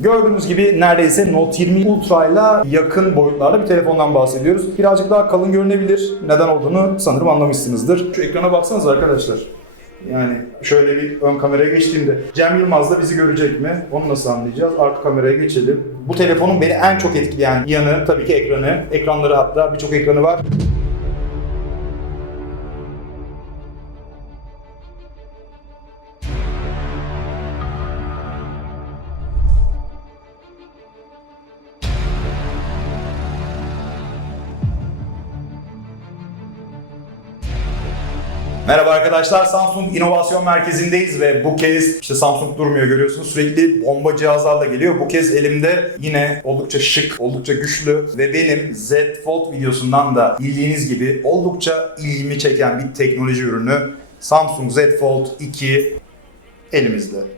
Gördüğünüz gibi neredeyse Note 20 Ultra ile yakın boyutlarda bir telefondan bahsediyoruz. Birazcık daha kalın görünebilir. Neden olduğunu sanırım anlamışsınızdır. Şu ekrana baksanıza arkadaşlar. Yani şöyle bir ön kameraya geçtiğimde Cem Yılmaz da bizi görecek mi? Onu nasıl anlayacağız? Arka kameraya geçelim. Bu telefonun beni en çok etkileyen yanı tabii ki ekranı. Ekranları hatta birçok ekranı var. Merhaba arkadaşlar, Samsung İnovasyon Merkezi'ndeyiz ve bu kez işte Samsung durmuyor görüyorsunuz. Sürekli bomba cihazlarla geliyor. Bu kez elimde yine oldukça şık, oldukça güçlü ve benim Z Fold videosundan da bildiğiniz gibi oldukça ilgimi çeken bir teknoloji ürünü Samsung Z Fold 2 elimizde.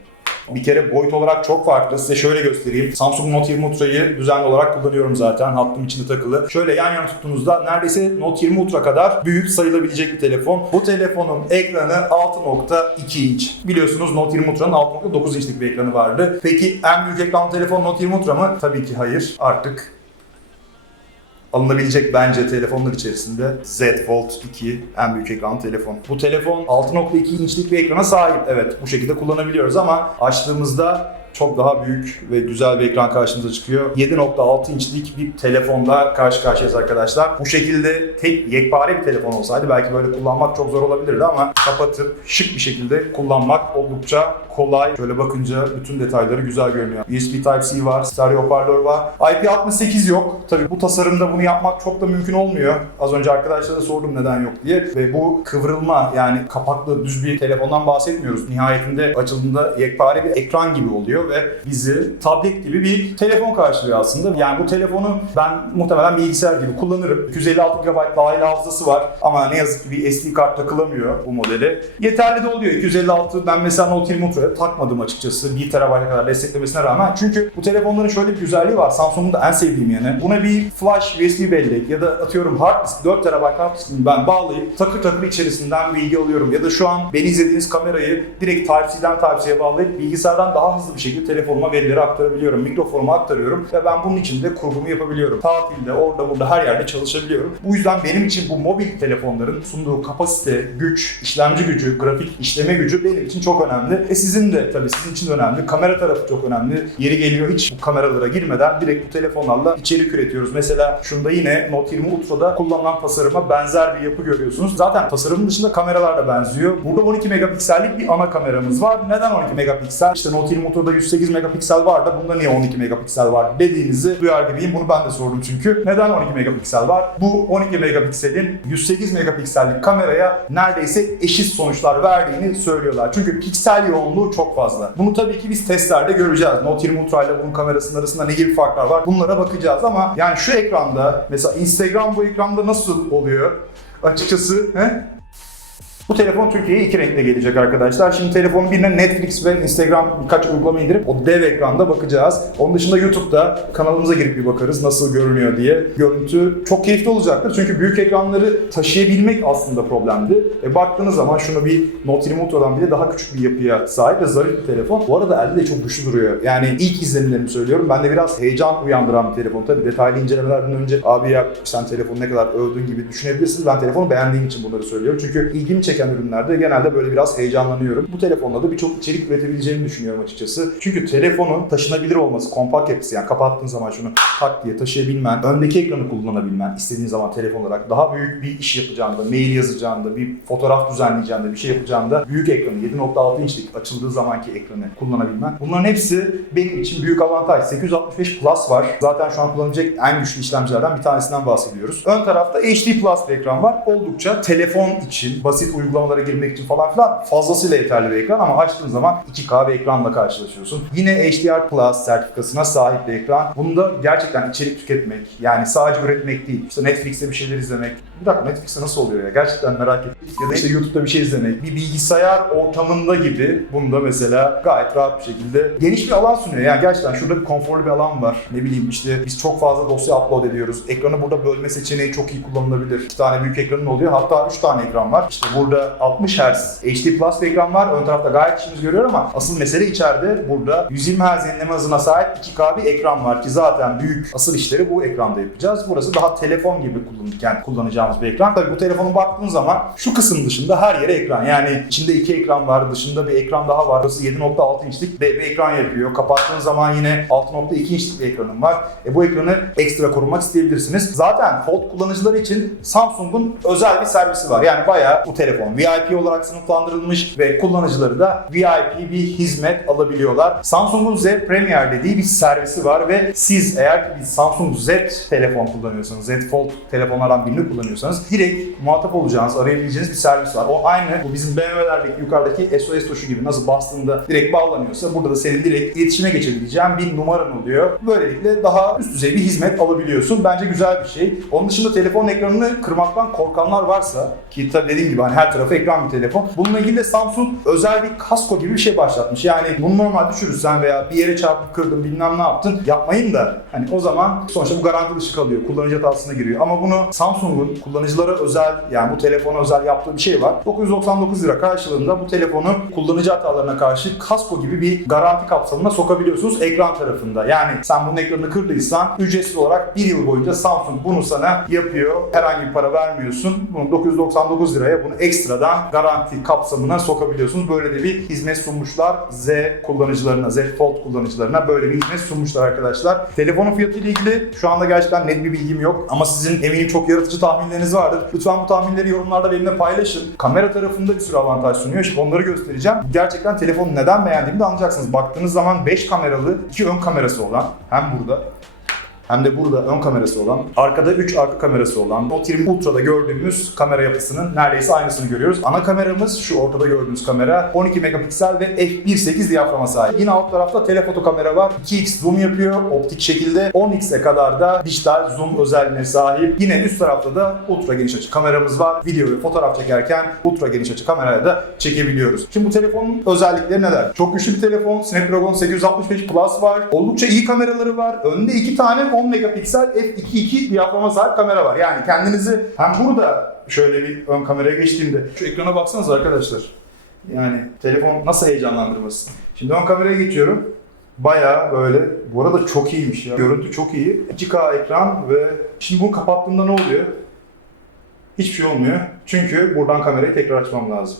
Bir kere boyut olarak çok farklı. Size şöyle göstereyim. Samsung Note 20 Ultra'yı düzenli olarak kullanıyorum zaten. Hattım içinde takılı. Şöyle yan yana tuttuğunuzda neredeyse Note 20 Ultra kadar büyük sayılabilecek bir telefon. Bu telefonun ekranı 6.2 inç. Biliyorsunuz Note 20 Ultra'nın 6.9 inçlik bir ekranı vardı. Peki en büyük ekranlı telefon Note 20 Ultra mı? Tabii ki hayır. Artık alınabilecek bence telefonlar içerisinde Z Fold 2 en büyük ekranlı telefon. Bu telefon 6.2 inçlik bir ekrana sahip. Evet bu şekilde kullanabiliyoruz ama açtığımızda çok daha büyük ve güzel bir ekran karşımıza çıkıyor. 7.6 inçlik bir telefonla karşı karşıyayız arkadaşlar. Bu şekilde tek yekpare bir telefon olsaydı belki böyle kullanmak çok zor olabilirdi ama kapatıp şık bir şekilde kullanmak oldukça kolay. Şöyle bakınca bütün detayları güzel görünüyor. USB Type-C var, stereo hoparlör var. IP68 yok. Tabii bu tasarımda bunu yapmak çok da mümkün olmuyor. Az önce arkadaşlara sordum neden yok diye. Ve bu kıvrılma yani kapaklı düz bir telefondan bahsetmiyoruz. Nihayetinde açıldığında yekpare bir ekran gibi oluyor ve bizi tablet gibi bir telefon karşılıyor aslında. Yani bu telefonu ben muhtemelen bilgisayar gibi kullanırım. 256 GB dahil hafızası var ama ne yazık ki bir SD kart takılamıyor bu modeli. Yeterli de oluyor. 256 ben mesela Note 20 Ultra'ya takmadım açıkçası. 1 TB'e kadar desteklemesine rağmen. Çünkü bu telefonların şöyle bir güzelliği var. Samsung'un da en sevdiğim yanı. Buna bir flash USB bellek ya da atıyorum hard disk 4 TB hard diskini ben bağlayıp takır takır içerisinden bilgi alıyorum. Ya da şu an beni izlediğiniz kamerayı direkt Type-C'den Type-C'ye bağlayıp bilgisayardan daha hızlı bir şekilde telefonuma verileri aktarabiliyorum. Mikrofonuma aktarıyorum ve ben bunun için de kurgumu yapabiliyorum. Tatilde, orada, burada her yerde çalışabiliyorum. Bu yüzden benim için bu mobil telefonların sunduğu kapasite, güç, işlemci gücü, grafik işleme gücü benim için çok önemli. E sizin de tabii sizin için önemli. Kamera tarafı çok önemli. Yeri geliyor hiç bu kameralara girmeden direkt bu telefonlarla içerik üretiyoruz. Mesela şunda yine Note 20 Ultra'da kullanılan tasarıma benzer bir yapı görüyorsunuz. Zaten tasarımın dışında kameralar da benziyor. Burada 12 megapiksellik bir ana kameramız var. Neden 12 megapiksel? İşte Note 20 Ultra'da 108 megapiksel var da bunda niye 12 megapiksel var dediğinizi duyar gibiyim. Bunu ben de sordum çünkü. Neden 12 megapiksel var? Bu 12 megapikselin 108 megapiksellik kameraya neredeyse eşit sonuçlar verdiğini söylüyorlar. Çünkü piksel yoğunluğu çok fazla. Bunu tabii ki biz testlerde göreceğiz. Note 20 Ultra ile bunun kamerasının arasında ne gibi farklar var? Bunlara bakacağız ama yani şu ekranda mesela Instagram bu ekranda nasıl oluyor? Açıkçası he? Bu telefon Türkiye'ye iki renkle gelecek arkadaşlar. Şimdi telefonun birine Netflix ve Instagram birkaç uygulama indirip o dev ekranda bakacağız. Onun dışında YouTube'da kanalımıza girip bir bakarız nasıl görünüyor diye. Görüntü çok keyifli olacaktır. Çünkü büyük ekranları taşıyabilmek aslında problemdi. E baktığınız zaman şunu bir Note 20 Ultra'dan bile daha küçük bir yapıya sahip ve zarif bir telefon. Bu arada elde de çok güçlü duruyor. Yani ilk izlenimlerimi söylüyorum. Ben de biraz heyecan uyandıran bir telefon. Tabii detaylı incelemelerden önce abi ya sen telefonu ne kadar övdün gibi düşünebilirsiniz. Ben telefonu beğendiğim için bunları söylüyorum. Çünkü ilgimi çeken ürünlerde genelde böyle biraz heyecanlanıyorum. Bu telefonla da birçok içerik üretebileceğimi düşünüyorum açıkçası. Çünkü telefonun taşınabilir olması, kompakt yapısı yani kapattığın zaman şunu tak diye taşıyabilmen, öndeki ekranı kullanabilmen, istediğin zaman telefon olarak daha büyük bir iş yapacağında, mail yazacağında, bir fotoğraf düzenleyeceğinde, bir şey yapacağında büyük ekranı 7.6 inçlik açıldığı zamanki ekranı kullanabilmen. Bunların hepsi benim için büyük avantaj. 865 Plus var. Zaten şu an kullanılacak en güçlü işlemcilerden bir tanesinden bahsediyoruz. Ön tarafta HD Plus bir ekran var. Oldukça telefon için, basit uygulamalara girmek için falan filan fazlasıyla yeterli bir ekran ama açtığın zaman 2K bir ekranla karşılaşıyorsun. Yine HDR Plus sertifikasına sahip bir ekran. Bunda gerçekten içerik tüketmek, yani sadece üretmek değil. İşte Netflix'te bir şeyler izlemek. Bir dakika Netflix'te nasıl oluyor ya? Gerçekten merak ettim. Ya da işte YouTube'da bir şey izlemek. Bir bilgisayar ortamında gibi bunda mesela gayet rahat bir şekilde geniş bir alan sunuyor. Yani gerçekten şurada bir konforlu bir alan var. Ne bileyim işte biz çok fazla dosya upload ediyoruz. Ekranı burada bölme seçeneği çok iyi kullanılabilir. İki tane büyük ekranın oluyor. Hatta üç tane ekran var. İşte burada Burada 60 Hz HD Plus ekran var. Ön tarafta gayet işimiz görüyor ama asıl mesele içeride. Burada 120 Hz yenileme hızına sahip 2K bir ekran var ki zaten büyük asıl işleri bu ekranda yapacağız. Burası daha telefon gibi kullanırken kullanacağımız bir ekran. Tabii bu telefonu baktığın zaman şu kısım dışında her yere ekran. Yani içinde iki ekran var, dışında bir ekran daha var. Burası 7.6 inçlik bir, bir ekran yapıyor. Kapattığın zaman yine 6.2 inçlik bir ekranım var. E bu ekranı ekstra korumak isteyebilirsiniz. Zaten Fold kullanıcıları için Samsung'un özel bir servisi var. Yani bayağı bu telefon VIP olarak sınıflandırılmış ve kullanıcıları da VIP bir hizmet alabiliyorlar. Samsung'un Z Premier dediği bir servisi var ve siz eğer bir Samsung Z telefon kullanıyorsanız, Z Fold telefonlardan birini kullanıyorsanız direkt muhatap olacağınız, arayabileceğiniz bir servis var. O aynı bu bizim BMW'lerdeki yukarıdaki SOS tuşu gibi nasıl bastığında direkt bağlanıyorsa burada da senin direkt iletişime geçebileceğin bir numaran oluyor. Böylelikle daha üst düzey bir hizmet alabiliyorsun. Bence güzel bir şey. Onun dışında telefon ekranını kırmaktan korkanlar varsa ki tabii dediğim gibi hani her tarafı ekran bir telefon. Bununla ilgili de Samsung özel bir kasko gibi bir şey başlatmış. Yani bunu normal düşürürsen veya bir yere çarpıp kırdın bilmem ne yaptın yapmayın da hani o zaman sonuçta bu garanti dışı kalıyor. Kullanıcı hatasına giriyor. Ama bunu Samsung'un kullanıcılara özel yani bu telefona özel yaptığı bir şey var. 999 lira karşılığında bu telefonu kullanıcı hatalarına karşı kasko gibi bir garanti kapsamına sokabiliyorsunuz ekran tarafında. Yani sen bunun ekranını kırdıysan ücretsiz olarak bir yıl boyunca Samsung bunu sana yapıyor. Herhangi bir para vermiyorsun. Bunu 999 liraya bunu ekstradan garanti kapsamına sokabiliyorsunuz. Böyle de bir hizmet sunmuşlar Z kullanıcılarına, Z Fold kullanıcılarına böyle bir hizmet sunmuşlar arkadaşlar. Telefonun fiyatı ile ilgili şu anda gerçekten net bir bilgim yok ama sizin eminim çok yaratıcı tahminleriniz vardır. Lütfen bu tahminleri yorumlarda benimle paylaşın. Kamera tarafında bir sürü avantaj sunuyor. Şimdi onları göstereceğim. Gerçekten telefonu neden beğendiğimi de anlayacaksınız. Baktığınız zaman 5 kameralı, 2 ön kamerası olan hem burada hem de burada ön kamerası olan, arkada 3 arka kamerası olan, Note 20 Ultra'da gördüğümüz kamera yapısının neredeyse aynısını görüyoruz. Ana kameramız şu ortada gördüğünüz kamera 12 megapiksel ve f1.8 diyaframa sahip. Yine alt tarafta telefoto kamera var. 2x zoom yapıyor optik şekilde. 10x'e kadar da dijital zoom özelliğine sahip. Yine üst tarafta da ultra geniş açı kameramız var. Video ve fotoğraf çekerken ultra geniş açı kamerayla da çekebiliyoruz. Şimdi bu telefonun özellikleri neler? Çok güçlü bir telefon. Snapdragon 865 Plus var. Oldukça iyi kameraları var. Önde iki tane 10 megapiksel f2.2 diyaframa sahip kamera var. Yani kendinizi hem burada şöyle bir ön kameraya geçtiğimde şu ekrana baksanız arkadaşlar. Yani telefon nasıl heyecanlandırmasın. Şimdi ön kameraya geçiyorum. Bayağı böyle, bu arada çok iyiymiş ya. Görüntü çok iyi. 2K ekran ve şimdi bunu kapattığımda ne oluyor? Hiçbir şey olmuyor. Çünkü buradan kamerayı tekrar açmam lazım.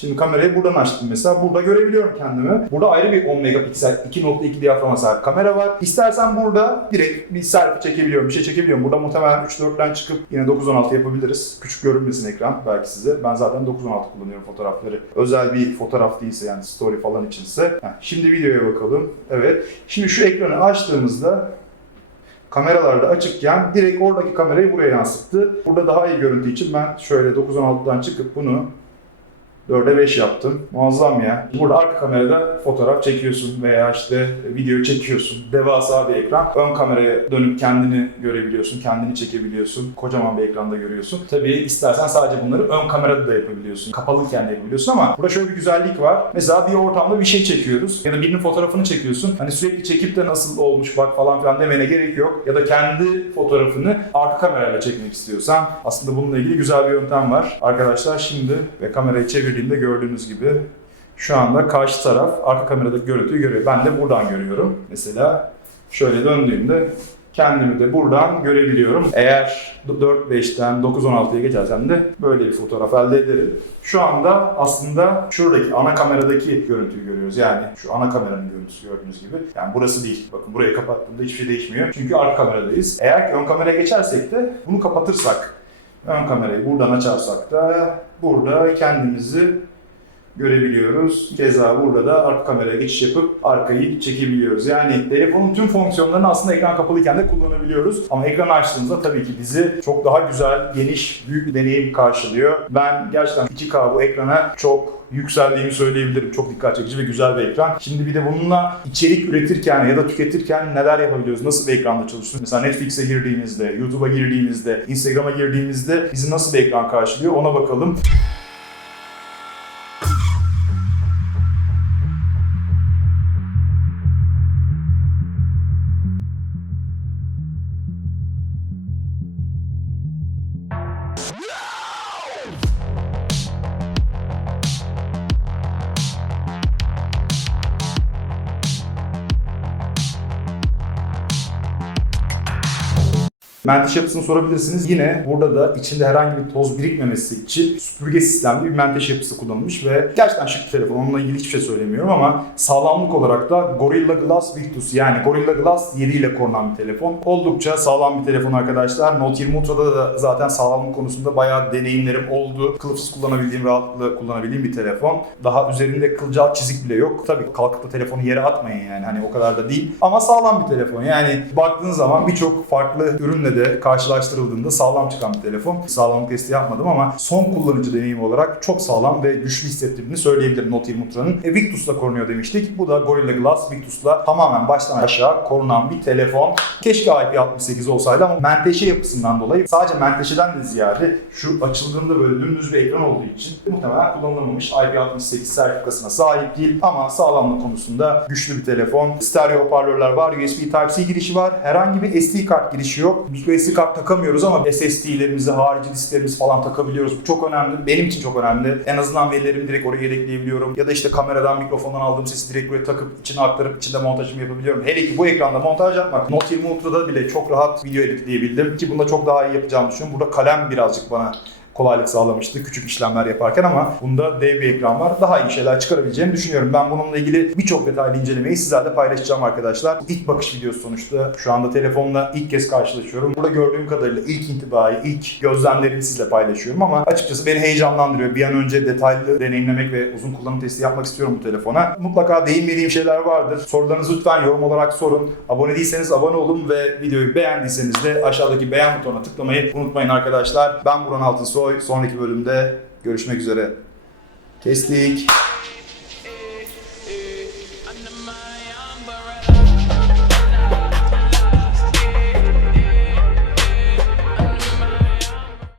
Şimdi kamerayı buradan açtım mesela. Burada görebiliyorum kendimi. Burada ayrı bir 10 megapiksel 2.2 diyaframa sahip kamera var. İstersen burada direkt bir selfie çekebiliyorum, bir şey çekebiliyorum. Burada muhtemelen 3.4'ten çıkıp yine 9.16 yapabiliriz. Küçük görünmesin ekran belki size. Ben zaten 9.16 kullanıyorum fotoğrafları. Özel bir fotoğraf değilse yani story falan içinse. Şimdi videoya bakalım. Evet. Şimdi şu ekranı açtığımızda kameralarda açıkken direkt oradaki kamerayı buraya yansıttı. Burada daha iyi görüntü için ben şöyle 9.16'dan çıkıp bunu 4'e 5 yaptım. Muazzam ya. Burada arka kamerada fotoğraf çekiyorsun veya işte video çekiyorsun. Devasa bir ekran. Ön kameraya dönüp kendini görebiliyorsun, kendini çekebiliyorsun. Kocaman bir ekranda görüyorsun. Tabii istersen sadece bunları ön kamerada da yapabiliyorsun. Kapalıyken de yapabiliyorsun ama burada şöyle bir güzellik var. Mesela bir ortamda bir şey çekiyoruz ya da birinin fotoğrafını çekiyorsun. Hani sürekli çekip de nasıl olmuş bak falan filan demene gerek yok. Ya da kendi fotoğrafını arka kamerayla çekmek istiyorsan aslında bununla ilgili güzel bir yöntem var. Arkadaşlar şimdi ve kamerayı çevirdiğimde gördüğünüz gibi şu anda karşı taraf arka kameradaki görüntüyü görüyor. Ben de buradan görüyorum. Mesela şöyle döndüğümde kendimi de buradan görebiliyorum. Eğer 4-5'ten 9-16'ya geçersem de böyle bir fotoğraf elde ederim. Şu anda aslında şuradaki ana kameradaki görüntüyü görüyoruz. Yani şu ana kameranın görüntüsü gördüğünüz gibi. Yani burası değil. Bakın burayı kapattığımda hiçbir şey değişmiyor. Çünkü arka kameradayız. Eğer ki ön kameraya geçersek de bunu kapatırsak ön kamerayı buradan açarsak da burada kendimizi görebiliyoruz. Keza burada da arka kameraya geçiş yapıp arkayı çekebiliyoruz. Yani telefonun tüm fonksiyonlarını aslında ekran kapalıyken de kullanabiliyoruz. Ama ekran açtığımızda tabii ki bizi çok daha güzel, geniş, büyük bir deneyim karşılıyor. Ben gerçekten 2K bu ekrana çok yükseldiğimi söyleyebilirim. Çok dikkat çekici ve güzel bir ekran. Şimdi bir de bununla içerik üretirken ya da tüketirken neler yapabiliyoruz? Nasıl bir ekranda çalışıyoruz? Mesela Netflix'e girdiğimizde, YouTube'a girdiğimizde, Instagram'a girdiğimizde bizi nasıl bir ekran karşılıyor ona bakalım. Menteş yapısını sorabilirsiniz. Yine burada da içinde herhangi bir toz birikmemesi için süpürge sistemli bir menteş yapısı kullanılmış ve gerçekten şık bir telefon. Onunla ilgili hiçbir şey söylemiyorum ama sağlamlık olarak da Gorilla Glass Victus yani Gorilla Glass 7 ile korunan bir telefon. Oldukça sağlam bir telefon arkadaşlar. Note 20 Ultra'da da zaten sağlamlık konusunda bayağı deneyimlerim oldu. Kılıfsız kullanabildiğim, rahatlıkla kullanabildiğim bir telefon. Daha üzerinde kılcal çizik bile yok. Tabii kalkıp da telefonu yere atmayın yani hani o kadar da değil. Ama sağlam bir telefon. Yani baktığın zaman birçok farklı ürünle de karşılaştırıldığında sağlam çıkan bir telefon. Sağlamlık testi yapmadım ama son kullanıcı deneyimi olarak çok sağlam ve güçlü hissettirdiğini söyleyebilirim Note 20 Ultra'nın. E, Victus'la korunuyor demiştik. Bu da Gorilla Glass Victus'la tamamen baştan aşağı korunan bir telefon. Keşke IP68 olsaydı ama menteşe yapısından dolayı sadece menteşeden de ziyade şu açıldığında böyle dümdüz bir ekran olduğu için muhtemelen kullanılmamış IP68 sertifikasına sahip değil ama sağlamlık konusunda güçlü bir telefon. Stereo hoparlörler var, USB Type-C girişi var. Herhangi bir SD kart girişi yok. Micro SD kart takamıyoruz ama SSD'lerimizi, harici disklerimizi falan takabiliyoruz. Bu çok önemli. Benim için çok önemli. En azından verilerimi direkt oraya yedekleyebiliyorum. Ya da işte kameradan, mikrofondan aldığım sesi direkt buraya takıp içine aktarıp içinde montajımı yapabiliyorum. Hele ki bu ekranda montaj yapmak Note 20 Ultra'da bile çok rahat video editleyebildim ki bunda çok daha iyi yapacağımı düşünüyorum. Burada kalem birazcık bana kolaylık sağlamıştı küçük işlemler yaparken ama bunda dev bir ekran var. Daha iyi şeyler çıkarabileceğimi düşünüyorum. Ben bununla ilgili birçok detaylı incelemeyi sizlerle paylaşacağım arkadaşlar. İlk bakış videosu sonuçta. Şu anda telefonla ilk kez karşılaşıyorum. Burada gördüğüm kadarıyla ilk intibayı, ilk gözlemlerimi sizle paylaşıyorum ama açıkçası beni heyecanlandırıyor. Bir an önce detaylı deneyimlemek ve uzun kullanım testi yapmak istiyorum bu telefona. Mutlaka değinmediğim şeyler vardır. Sorularınızı lütfen yorum olarak sorun. Abone değilseniz abone olun ve videoyu beğendiyseniz de aşağıdaki beğen butonuna tıklamayı unutmayın arkadaşlar. Ben Burhan Altınsoy. Sonraki bölümde görüşmek üzere. Kestik.